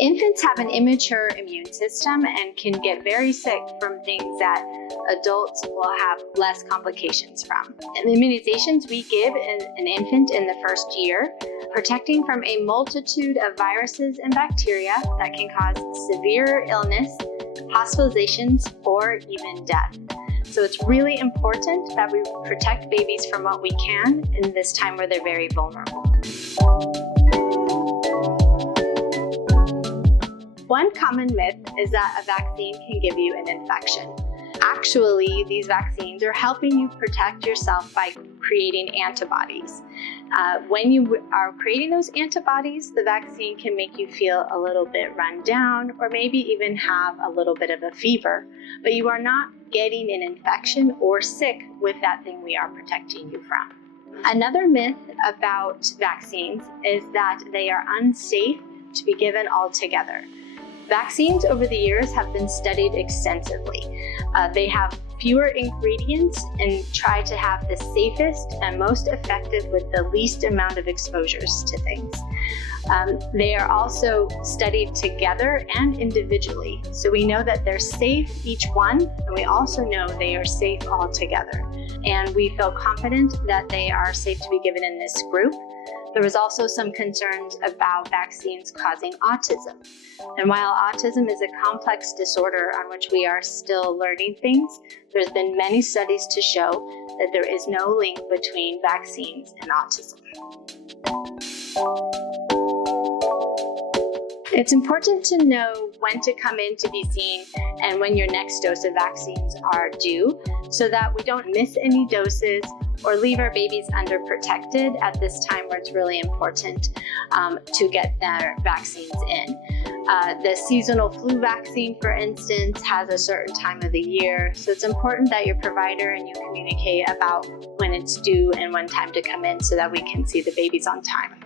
Infants have an immature immune system and can get very sick from things that adults will have less complications from. And the immunizations we give an infant in the first year, protecting from a multitude of viruses and bacteria that can cause severe illness, hospitalizations, or even death. So it's really important that we protect babies from what we can in this time where they're very vulnerable. One common myth is that a vaccine can give you an infection. Actually, these vaccines are helping you protect yourself by creating antibodies. When you are creating those antibodies, the vaccine can make you feel a little bit run down or maybe even have a little bit of a fever, but you are not getting an infection or sick with that thing we are protecting you from. Another myth about vaccines is that they are unsafe to be given altogether. Vaccines over the years have been studied extensively. They have fewer ingredients and try to have the safest and most effective with the least amount of exposures to things. They are also studied together and individually. So we know that they're safe, each one, and we also know they are safe all together. And we feel confident that they are safe to be given in this group. There was also some concerns about vaccines causing autism. And while autism is a complex disorder on which we are still learning things, there's been many studies to show that there is no link between vaccines and autism. It's important to know when to come in to be seen and when your next dose of vaccines are due so that we don't miss any doses or leave our babies underprotected at this time where it's really important to get their vaccines in. The seasonal flu vaccine, for instance, has a certain time of the year, so it's important that your provider and you communicate about when it's due and when time to come in so that we can see the babies on time.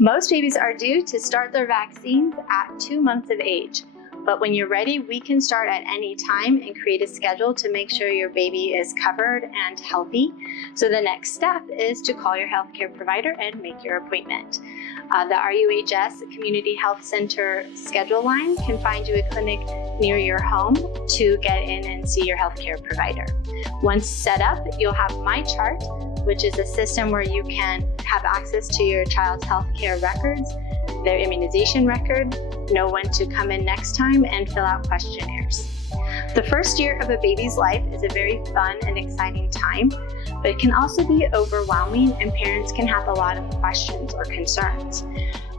Most babies are due to start their vaccines at 2 months of age. But when you're ready, we can start at any time and create a schedule to make sure your baby is covered and healthy. So the next step is to call your healthcare provider and make your appointment. The RUHS Community Health Center schedule line can find you a clinic near your home to get in and see your healthcare provider. Once set up, you'll have My Chart, which is a system where you can have access to your child's healthcare records, their immunization record, know when to come in next time, and fill out questionnaires. The first year of a baby's life is a very fun and exciting time, but it can also be overwhelming and parents can have a lot of questions or concerns.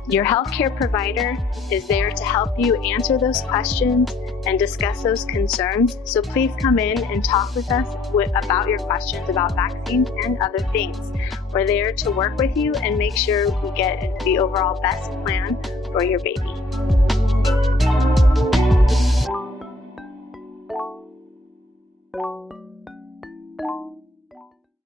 Your healthcare provider is there to help you answer those questions and discuss those concerns. So please come in and talk with us about your questions about vaccines and other things. We're there to work with you and make sure we get the overall best plan for your baby.